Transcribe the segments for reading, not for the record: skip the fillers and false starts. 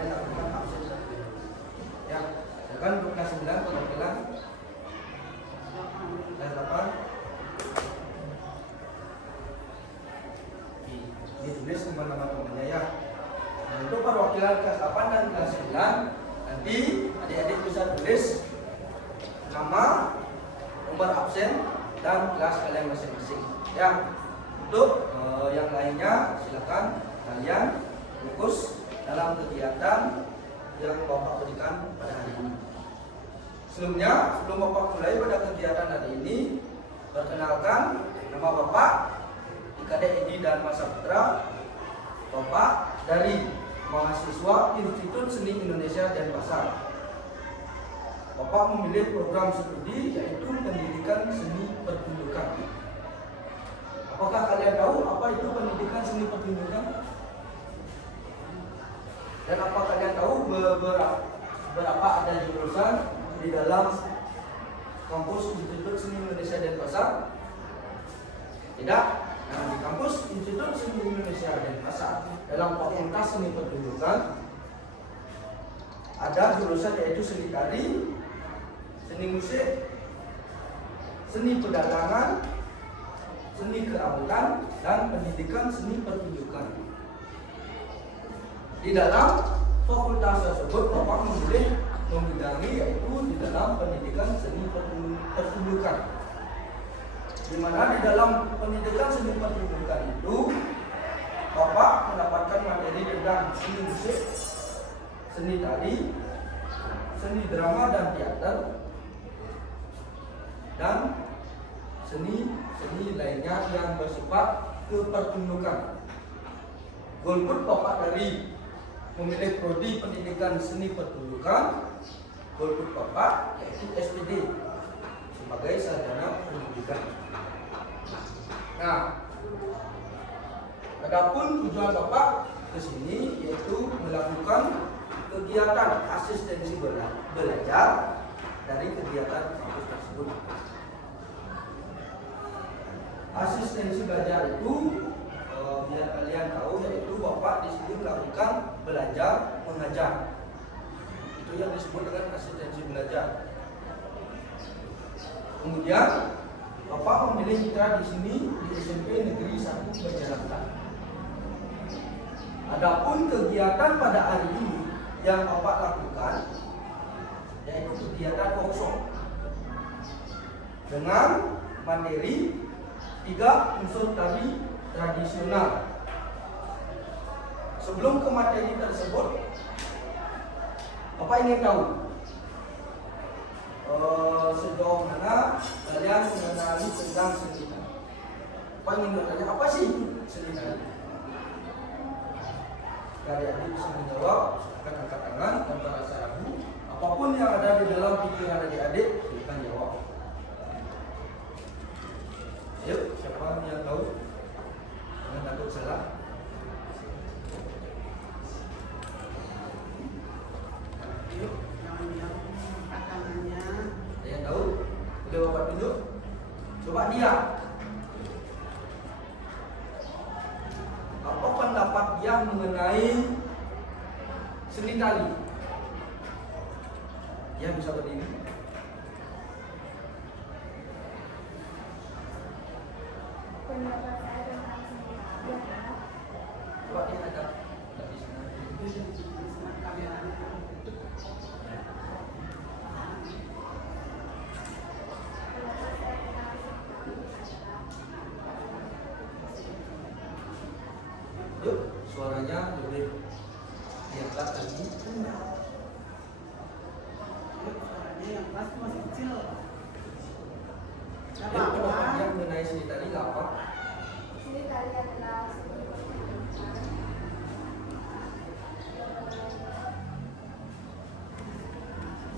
dan lakukan absen tertulis. Ya, sedangkan untuk kelas 9 perwakilan kelas 8 ditulis nama-nama temannya ya. Nah, untuk perwakilan kelas 8 dan kelas 9 nanti adik-adik bisa tulis nama, nomor absen, dan kelas kalian masing-masing. Ya, untuk yang lainnya silakan kalian fokus dalam kegiatan yang Bapak berikan pada hari ini. Sebelum Bapak mulai pada kegiatan hari ini, perkenalkan nama Bapak Ikade Edi dan Mas Saputra, Bapak dari mahasiswa Institut Seni Indonesia Denpasar. Bapak memilih program studi yaitu pendidikan seni pertunjukan. Apakah kalian tahu apa itu pendidikan seni pertunjukan? Dan apa kalian tahu berapa ada jurusan di dalam kampus Institut Seni Indonesia Denpasar? Tidak. Nah, di kampus Institut Seni Indonesia Denpasar dalam Fakultas Seni Pertunjukan ada jurusan yaitu seni tari, seni musik, seni pedalangan, seni kerabutan, dan pendidikan seni pertunjukan. Di dalam fakultas tersebut Bapak memilih membidangi yaitu di dalam pendidikan seni pertunjukan. Di mana di dalam pendidikan seni pertunjukan itu Bapak mendapatkan materi tentang seni musik, seni tari, seni drama dan teater, dan seni lainnya yang bersifat kepertunjukan. Golput Bapak dari memilih prodi pendidikan seni pertunjukan, golput Bapak yaitu SPD sebagai sarjana pendidikan. Nah, adapun tujuan Bapak ke sini yaitu melakukan kegiatan asistensi belajar dari kegiatan kampus tersebut. Asistensi belajar itu biar kalian tahu yaitu Bapak di sini melakukan belajar mengajar. Itu yang disebut dengan asistensi belajar. Kemudian Bapak memilih mitra di sini di SMP Negeri 1 Banjarnegara. Adapun kegiatan pada hari ini yang Bapak lakukan yaitu kegiatan workshop dengan materi 3 unsur tari tradisional. Sebelum ke materi tersebut, Bapak ingin tahu sejauh mana kalian mengenali tentang seni tari. Bapak ingin bertanya, apa sih seni tari? Kalian bisa menjawab, silakan angkat tangan tanpa rasa ragu. Apapun yang ada di dalam pikiran adik-adik, silakan jawab. Yuk, siapa yang tahu? Jangan takut salah. Yuk, yang tangannya. Ada yang tahu? Boleh Bapak tunjuk? Coba dia. Apa pendapat dia mengenai seni tari? Dia bisa berdiri. Pendapat saya tentang seni tari adalah Coba dia ada di sana. Yuk, suaranya lebih diangkat lagi. Suaranya yang keras masih kecil. Yuk, pendapat dia mengenai seni tari apa? seni tari adalah seni pertunjukan.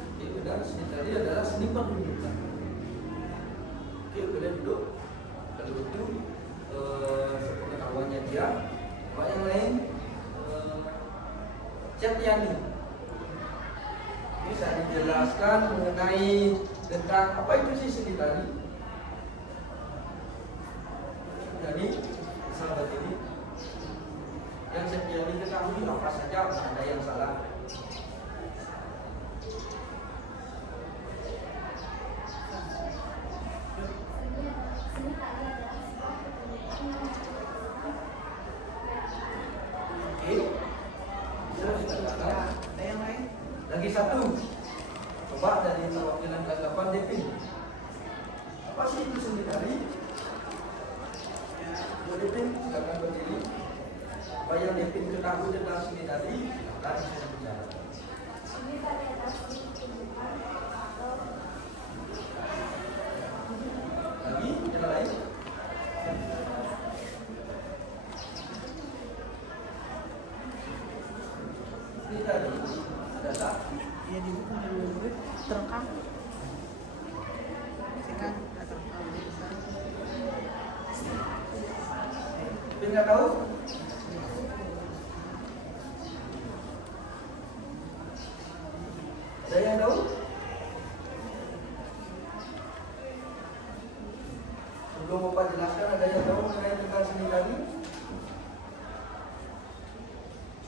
Oke, benar, seni tari adalah seni pertunjukan. Oke, boleh duduk. Kalau itu sepengetahuannya dia. Pak yang lain, Cetiani. Bisa dijelaskan mengenai tentang apa itu sih seni tari? Jadi sahabat ini yang Cetiani ketahui apa saja, tidak ada yang salah. Ada yang lain? Lagi satu. Coba dari perwakilan kelas 8 Depin. Apa sih itu seni tari? Bu Depin, silakan berdiri. Apa yang Depin ketahui tentang seni tari? Silakan bisa bicara. Seni tari adalah seni pertunjukan atau Lagi, yang lain? Seni tari adalah Iya di buku dulu terekam. Sekarang terekam. Depin nggak tahu? Ada yang tahu? Sebelum Bapak jelaskan, ada yang tahu mengenai tentang seni tari?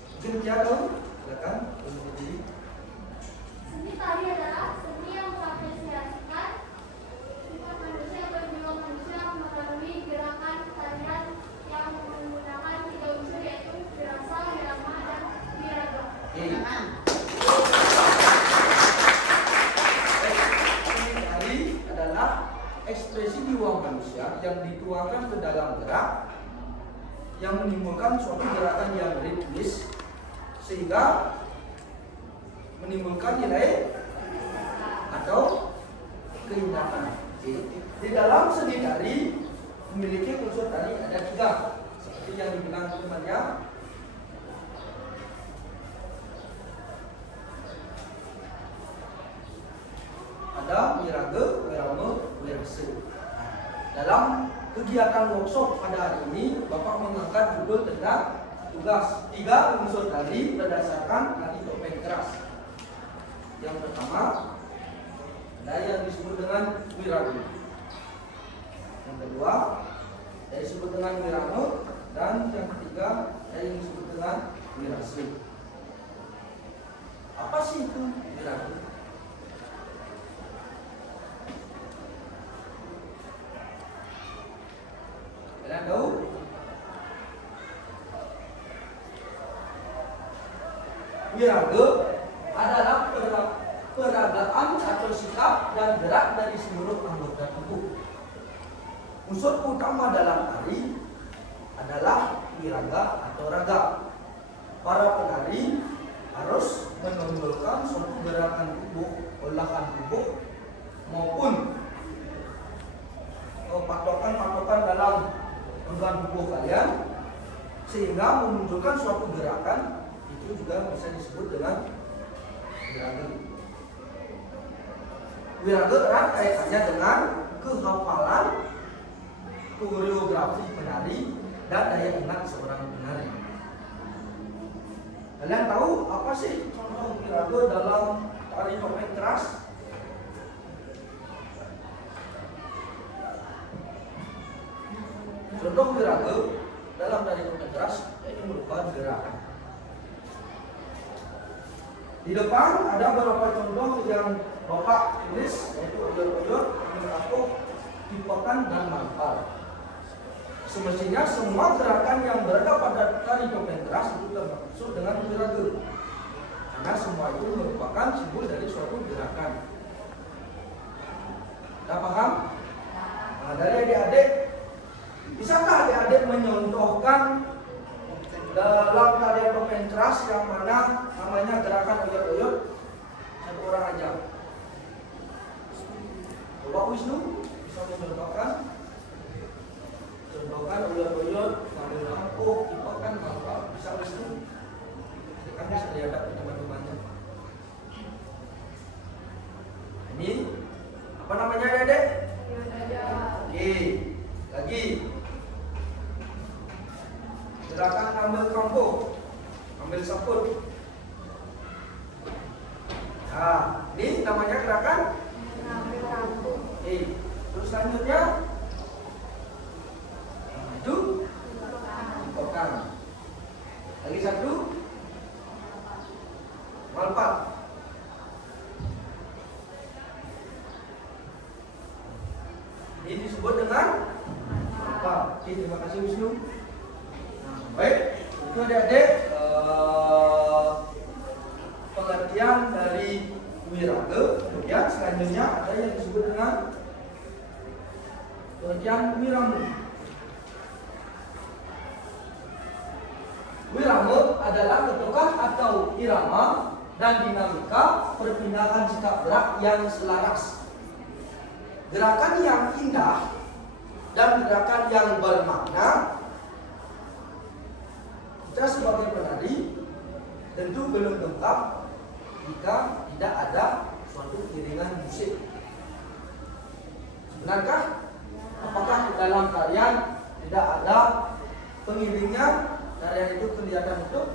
Mungkin Kia tahu? Silakan, berdiri. seni tari adalah seni yang mengapresiasikan sifat manusia atau jiwa manusia melalui gerakan tarian yang menggunakan 3 unsur yaitu wirasa, wirama, dan wiraga. Oke. Seni tari adalah ekspresi jiwa manusia yang dituangkan ke dalam gerak yang menimbulkan suatu gerakan yang ritmis sehingga menimbulkan nilai atau keindahan. Oke. Di dalam seni tari memiliki unsur tari ada 3 seperti yang dibilang temannya. Ada wirage, wirama, wirasa. Dalam kegiatan workshop pada hari ini, Bapak mengangkat judul tentang tugas 3 unsur tari berdasarkan tari topeng keras. Yang pertama, ada yang disebut dengan wirage. Yang kedua, ada yang disebut dengan wirama, dan yang ketiga, ada yang disebut dengan wirasa. Apa sih itu wirage? Kalian tahu? Wirage adalah peragaan atau sikap dan gerak dari seluruh anggota tubuh. Unsur utama dalam tari adalah wiraga atau raga. Para penari harus menonjolkan suatu gerakan tubuh, olahan tubuh maupun patokan-patokan dalam organ tubuh kalian sehingga memunculkan suatu gerakan. Itu juga bisa disebut dengan wirage. Wirage erat kaitannya dengan kehafalan, koreografi penari, dan daya ingat seorang penari. Kalian tahu apa sih contoh wirage dalam tari topeng keras? Contoh wirage dalam tari topeng keras ini merupakan gerakan. Di depan ada beberapa contoh yang Bapak tulis, yaitu oyot-oyot, mengapuk, tipokan, dan mangkal. Semestinya semua gerakan yang berada pada tari topeng keras itu termasuk dengan wirage, karena semua itu merupakan simbol dari suatu gerakan. Kita paham? Nah, dari adik-adik, bisakah adik-adik menyontohkan dalam tarian topeng keras yang mana namanya gerakan oyot-oyot? Satu orang aja. Coba Wisnu bisa mencontohkan. Contohkan oyot-oyot sambil rampuk, tipokan, mangkal. Bisa Wisnu? Kan bisa dihadap teman-temannya. Ini apa namanya adik? Oke, lagi. Gerakan ambil kampung, ambil saput. Nah, ini namanya gerakan Ambil kampung. Terus selanjutnya itu tipokan. Lagi satu malpat. Ini disebut dengan apa? Oke, terima kasih Wisnu. Baik, itu adik-adik umumnya ada yang disebut dengan pengertian wirama. Wirama adalah ketukan atau irama dan dinamika perpindahan sikap gerak yang selaras. Gerakan yang indah dan gerakan yang bermakna. Kita sebagai penari tentu belum lengkap jika tidak ada suatu iringan musik. Benarkah? Apakah di dalam tarian tidak ada pengiringnya? Tarian itu kelihatan utuh?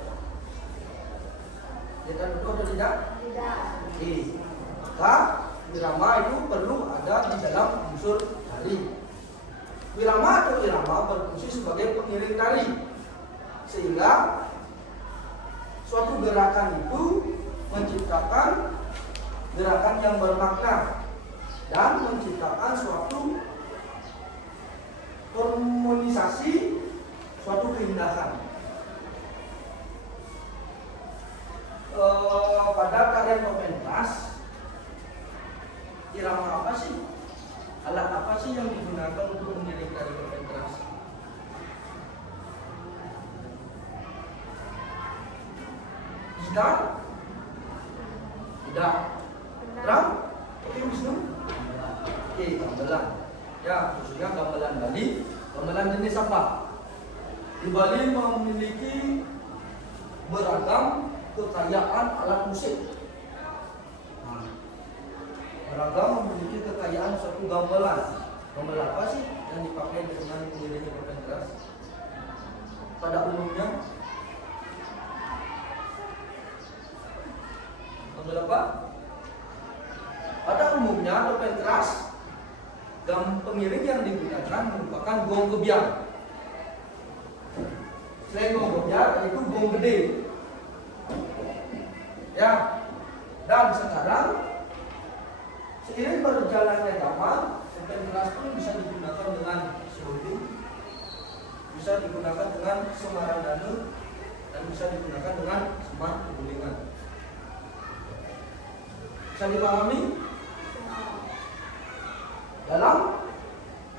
Kelihatan utuh atau tidak? Tidak. Oke. Maka wirama itu perlu ada di dalam unsur tari. Wirama atau irama berfungsi sebagai pengiring tari, sehingga suatu gerakan itu menciptakan gerakan yang bermakna dan menciptakan suatu harmonisasi, suatu keindahan. Pada tarian pentas, irama apa sih? Alat apa sih yang digunakan untuk mengiring tari pentas? Gitar? Tidak. Drum? Oke, Wisnu? Oke, gamelan. Ya, khususnya gamelan Bali. Gamelan jenis apa? Di Bali memiliki beragam kekayaan alat musik. Nah, beragam memiliki kekayaan suatu gamelan. Gamelan apa sih yang dipakai dengan mengiringi pentas? Pada umumnya gamelan apa? Pada umumnya topeng keras, pengiring yang digunakan merupakan gong gebiar. Selain gong gebiar, yaitu gong gede. Ya, dan sekarang seiring berjalannya zaman, topeng keras pun bisa digunakan dengan seruling, bisa digunakan dengan semarang danu, dan bisa digunakan dengan semar kegulingan. Bisa dipahami? Dalam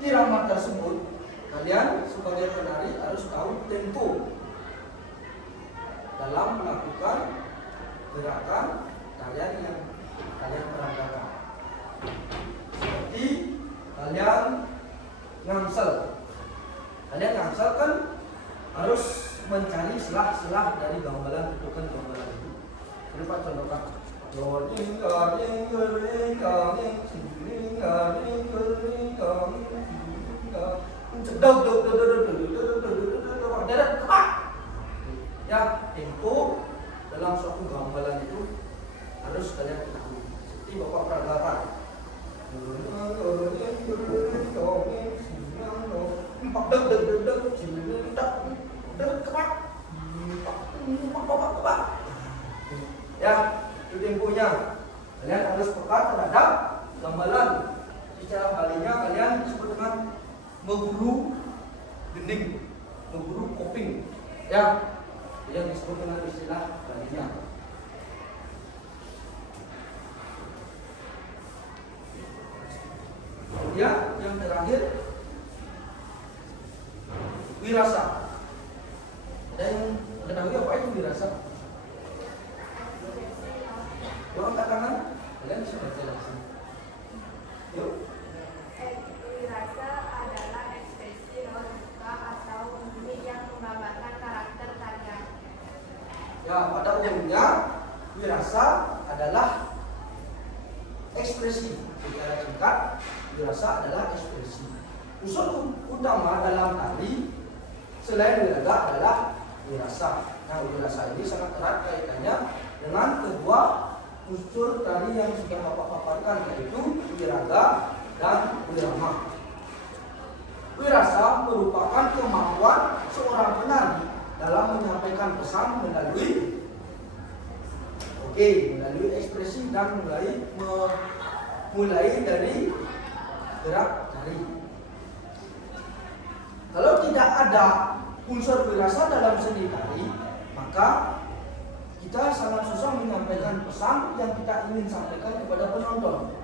irama tersebut, kalian sebagai penari harus tahu tempo dalam melakukan gerakan tarian yang kalian peragakan. Seperti kalian ngangsel. Kalian ngangsel kan harus mencari selah-selah dari gamelan, tutukan gamelan itu. Ini Pak contohkan. Ya, tempo dalam suatu gamelan itu harus kalian ketahui. Seperti Bapak peragakan. Ya, itu temponya. Kalian harus peka terhadap gamelan. Secara Balinya kalian disebut dengan memburu gending, memburu koping. Ya, yang disebut dengan istilah Balinya. Kemudian yang terakhir, wirasa. Ada yang mengetahui apa itu wirasa? Yuk angkat tangan, kalian sudah jelasin. Yuk. Wirasa adalah ekspresi raut muka atau mimik yang menggambarkan karakter tarian. Ya, pada umumnya wirasa adalah ekspresi. Secara singkat, wirasa adalah ekspresi. Unsur utama dalam tari selain wiraga adalah wirasa. Nah, wirasa ini sangat erat kaitannya dengan kedua unsur tari yang sudah Bapak paparkan, yaitu wiraga dan wirama. Wirasa merupakan kemampuan seorang penari dalam menyampaikan pesan melalui ekspresi dan mulai dari gerak tari. Kalau tidak ada unsur wirasa dalam seni tari, maka kita sangat susah menyampaikan pesan yang kita ingin sampaikan kepada penonton.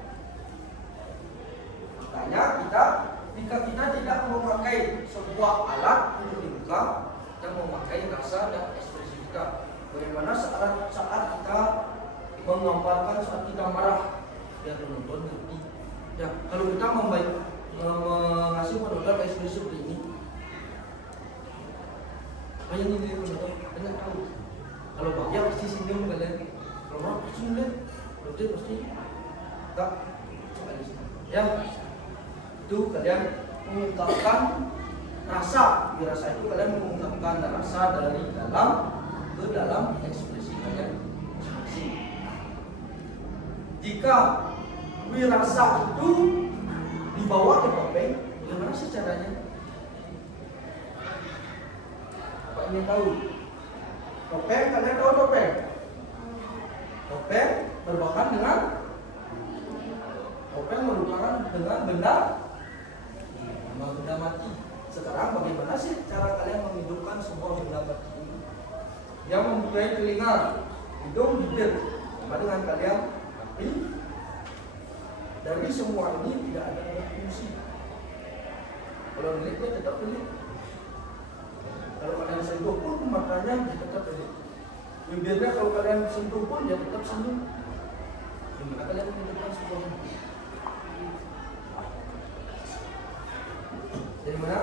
memakai sebuah alat untuk dibuka yang memakai rasa dan ekspresi kita. Bagaimana saat kita menggambarkan saat kita marah, biar penonton ngerti. Ya, kalau kita mengasih penonton ekspresi seperti ini, bayangin diri penonton, banyak tahu. Kalau bahagia pasti senyum kalian, kalau marah pasti senyum, berarti pasti tak. Ya, itu kalian mengungkapkan rasa. Di rasa itu kalian mengungkapkan rasa dari dalam ke dalam ekspresi kalian masing-masing. Jika wirasa itu dibawa ke topeng, bagaimana sih caranya? Apa ingin tahu? Topeng, kalian tahu topeng? Topeng berbahan dengan topeng merupakan dengan benda mati. Sekarang bagaimana sih cara kalian menghidupkan sebuah benda mati ini? Yang mempunyai telinga, hidung, bibir, sama dengan kalian, tapi dari semua ini tidak ada fungsi. Kalau delik dia tetap delik. Kalau kalian sentuh pun matanya dia tetap delik. Bibirnya kalau kalian sentuh pun dia tetap senyum. Gimana kalian menghidupkan sebuah benda? Dari mana?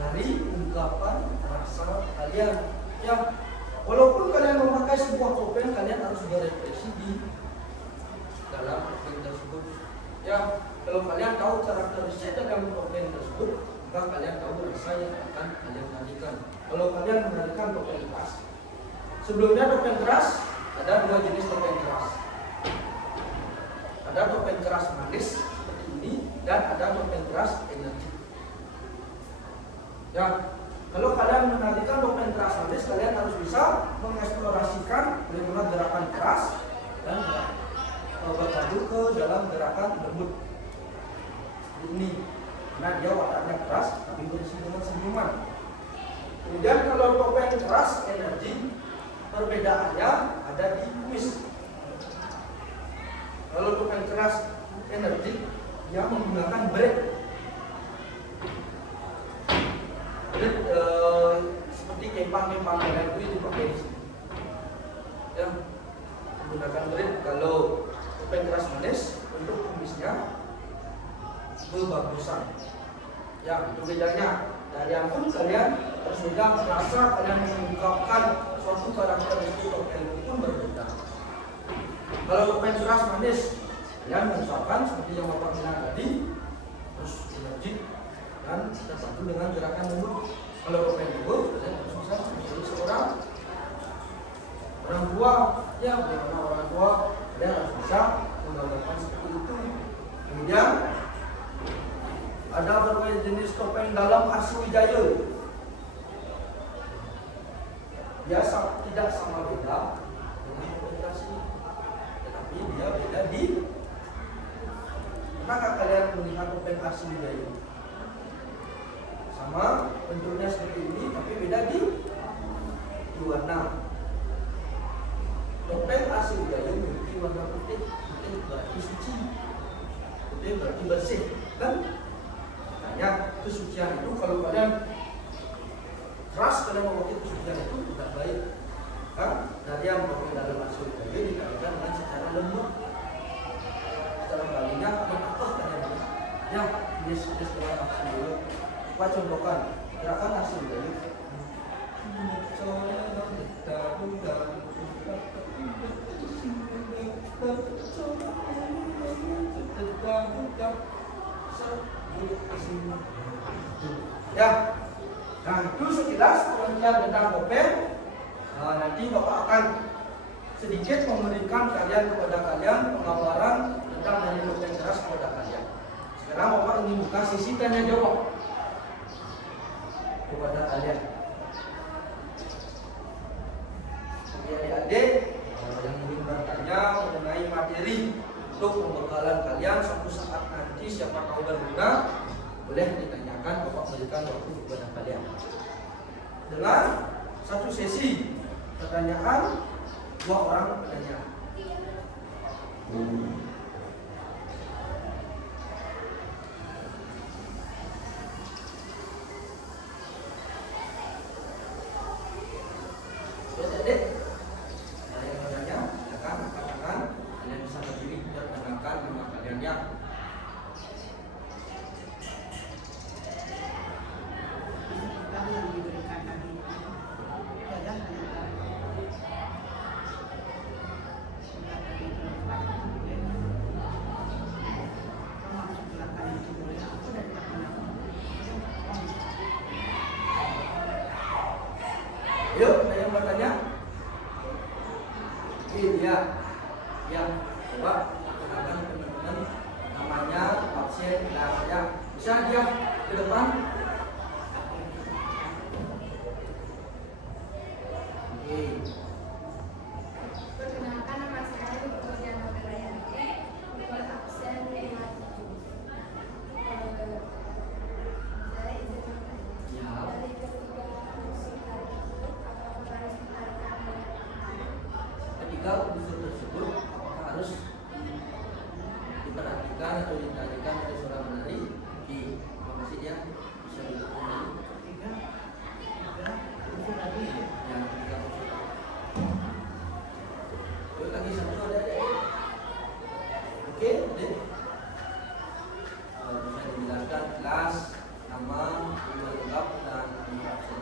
Dari ungkapan rasa kalian. Ya, walaupun kalian memakai sebuah topeng, kalian harus berekspresi di dalam topeng tersebut. Ya, kalau kalian tahu karakteristik dalam topeng tersebut, maka kalian tahu rasa yang akan kalian nyanyikan. Kalau kalian menyanyikan topeng keras, sebelumnya topeng keras ada dua jenis topeng keras. Ada topeng keras manis seperti ini dan ada topeng keras energi. Ya, kalau kalian menantikan topeng keras manis, kalian harus bisa mengeksplorasikan bagaimana gerakan keras dan berpadu ke dalam gerakan lembut. Seperti ini, karena dia wataknya keras tapi berisi dengan senyuman. Kemudian kalau topeng keras energi, perbedaannya ada di kuis. Kalau topeng keras energi, dia menggunakan break. Break seperti kempang-kempang yang itu pakai di sini. Ya, menggunakan break. Kalau topeng keras manis untuk kumisnya berbagusan. Ya, itu bedanya. Dari yang pun kalian sudah merasa kalian mengungkapkan suatu karakteristik topeng itu pun berbeda. Kalau topeng keras manis, kalian mengungkapkan seperti yang Bapak bilang tadi, terus energi dan terbantu dengan gerakan lembut. Kalau topeng lembut, kalian harus bisa menjadi seorang orang tua. Ya, bagaimana orang tua, kalian harus bisa menggambarkan seperti itu. Kemudian ada berbagai jenis topeng dalam Aswijaya. Dia tidak sama beda dengan topeng asli, tetapi dia beda di. Pernahkah kalian melihat topeng Aswijaya? Sama bentuknya seperti ini, tapi beda di warna. Topeng Aswijaya memiliki warna putih. Putih berarti suci, putih berarti bersih, kan? Makanya kesucian itu kalau kalian keras, kalian memakai kesucian itu tidak baik. Kan? Dari yang memakai dalam Aswijaya dikatakan dengan secara lembut. Secara balinya menapah kalian. Ya, Yesus dengan Aswijaya. Coba contohkan gerakan Aswijaya. Ya, nah itu sekilas pengertian tentang topeng. Nanti Bapak akan sedikit memberikan kepada kalian penggambaran tentang dari topeng keras kepada kalian. Sekarang Bapak ingin buka sisi tanya jawab kepada kalian. Jadi adik-adik yang ingin bertanya mengenai materi untuk pembekalan kalian suatu saat nanti, siapa tahu berguna, boleh ditanyakan, Bapak berikan waktu kepada kalian. Dengan satu sesi pertanyaan, 2 orang penanya. Yuk, ada yang bertanya? Iya, ya, coba perkenalkan teman-teman namanya absen dan ya bisa dia ke depan. Oke. Perkenalkan, nama saya Ibu Diana Berayanti, nomor absen 57. Saya izin bertanya. Ya. Dari ketiga unsur tadi itu, apakah harus ditarikan oleh Ketika unsur tersebut apakah harus diperhatikan atau ditarikan oleh seorang menari? Oke, terima kasih ya. Bisa dilakukan. Tiga unsur tadi ya. Ya, tiga unsur. Yuk lagi satu ada. Oke, adik. Bisa dijelaskan kelas, nama, nomor lengkap dan nomor absen.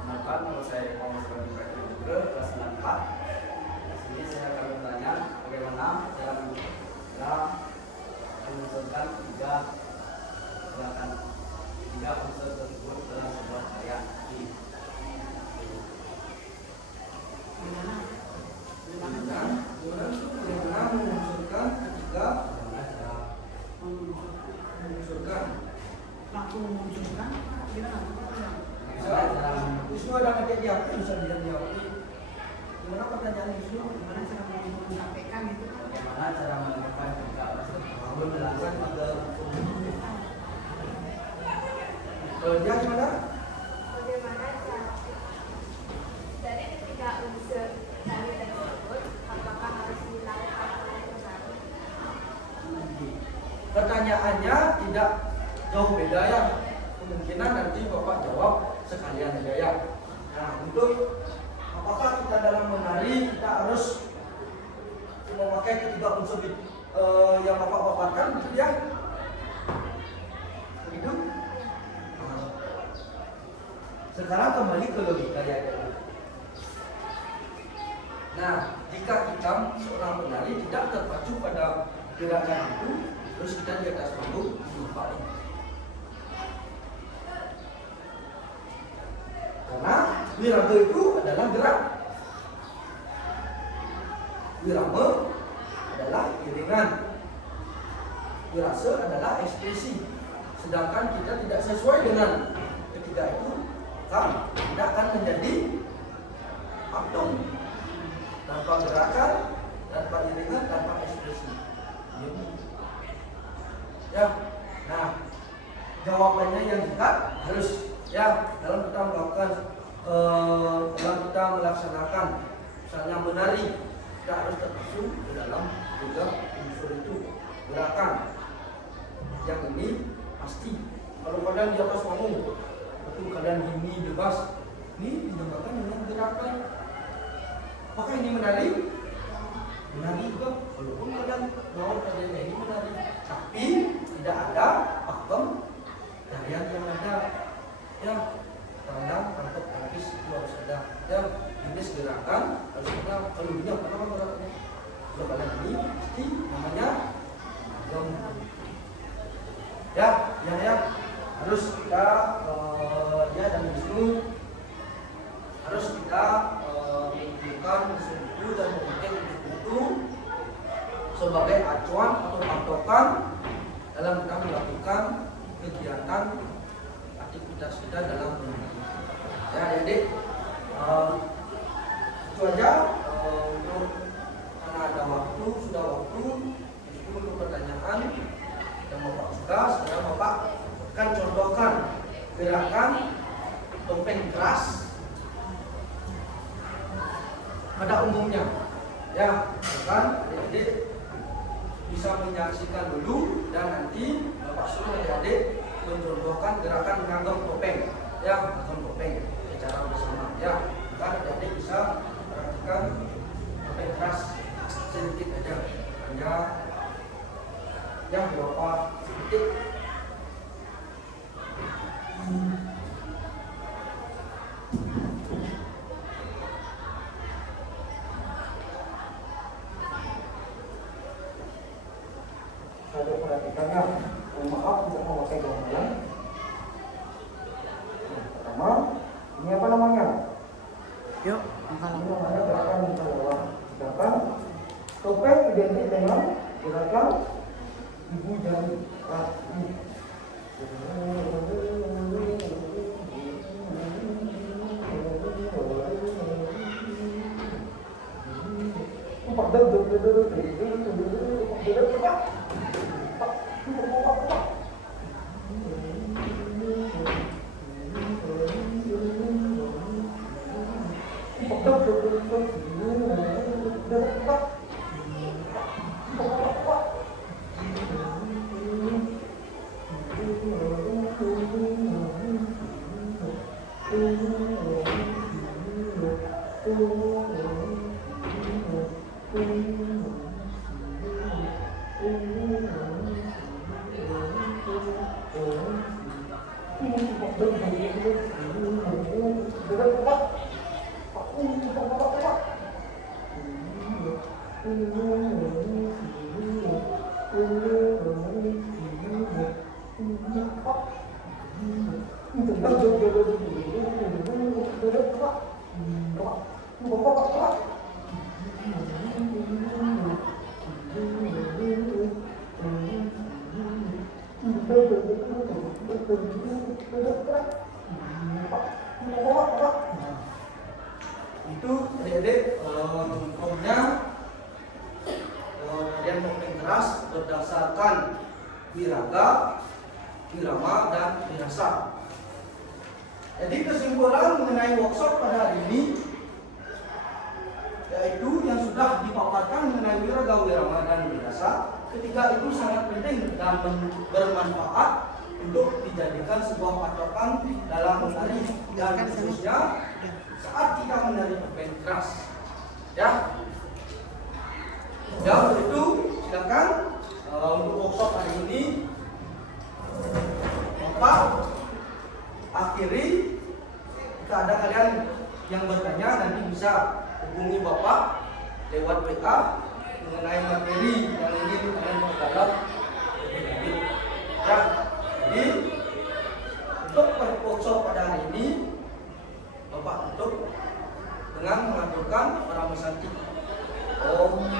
Kenalkan, nama saya Muhammad Rani Fakir Juga, kelas 94. Di sini saya akan bertanya bagaimana cara menunjukkan tiga gerakan tiga unsur tersebut dalam sebuah karya. Gimana? Bagaimana menunjukkan ketiga Bagaimana cara menunjukkan? Langsung memunculkan gimana? Bisa. Wisnu ada ngajar di HP, bisa dilihat di HP. Gimana pertanyaan Wisnu? Gimana cara menyampaikan itu? bagaimana cara menemukan tiga unsur tersebut dalam Melakukan sebuah tiga kalau dia gimana? bagaimana cara dari ketiga unsur tadi tersebut, apakah harus dilakukan oleh penari? Pertanyaannya tidak jauh beda ya. Kemungkinan nanti Bapak jawab sekalian aja ya. Nah, untuk apakah kita dalam menari kita harus memakai ketiga unsur yang Bapak paparkan gitu ya? Begitu? Nah, sekarang kembali ke logika ya. Nah, jika kita seorang penari tidak terpacu pada gerakan itu, terus kita di atas panggung lupa. Karena wiraga itu adalah gerak. Wirama adalah iringan. Wirasa adalah ekspresi. Sedangkan kita tidak sesuai dengan ketiga itu, kan tidak akan menjadi patung. Tanpa gerakan, tanpa iringan, tanpa ekspresi. Ya, nah jawabannya yang kita harus ya dalam kita melakukan dalam kita melaksanakan misalnya menari kita harus terpacu di dalam tiga unsur itu gerakan yang ini pasti kalau kalian di atas panggung betul kalian ini bebas ini dinamakan dengan gerakan. Apakah ini menari? Menari juga walaupun kalian mau kalian ini menari tapi tidak ada pakem tarian yang ada ya tandang tangkap tangkis itu harus ada ya jenis gerakan harus ada kalau ini apa gerakannya kalau kalian ini pasti namanya gem ya harus kita ya dan Wisnu harus kita menunjukkan unsur itu dan memakai unsur itu sebagai acuan atau patokan dalam kita melakukan kegiatan aktivitas kita dalam menari. Ya adik, itu aja untuk karena ada waktu sudah waktu itu untuk pertanyaan yang Bapak suka. Sekarang Bapak akan contohkan gerakan topeng keras pada umumnya. Ya, kan adik-adik bisa menyaksikan dulu dan nanti Bapak suruh adik-adik mencontohkan gerakan menganggap topeng ya, menganggap topeng secara bersama ya. Kan adik-adik bisa perhatikan topeng keras sedikit aja hanya yang beberapa detik. Saya perhatikannya, maaf tidak memakai gamelan. Pertama, ini apa namanya? Yuk, angkat Ini lagi. namanya gerakan minta bawah. Sedangkan topeng identik dengan gerakan ibu jari kaki. Itu adik-adik contohnya tarian topeng keras berdasarkan wiraga, wirama, dan wirasa. Jadi kesimpulan mengenai workshop pada hari ini yaitu yang sudah dipaparkan mengenai wiraga, wirama, dan wirasa. Ketiga itu sangat penting dan bermanfaat untuk dijadikan sebuah patokan dalam menari dan khususnya saat kita menari topeng keras. Ya. Ya, untuk itu silakan untuk workshop hari ini Bapak akhiri. Jika ada kalian yang bertanya nanti bisa hubungi Bapak lewat WA mengenai materi yang ingin kalian perdalam lebih lanjut. Ya, jadi untuk workshop pada hari ini Bapak tutup dengan mengaturkan para pesantik. Om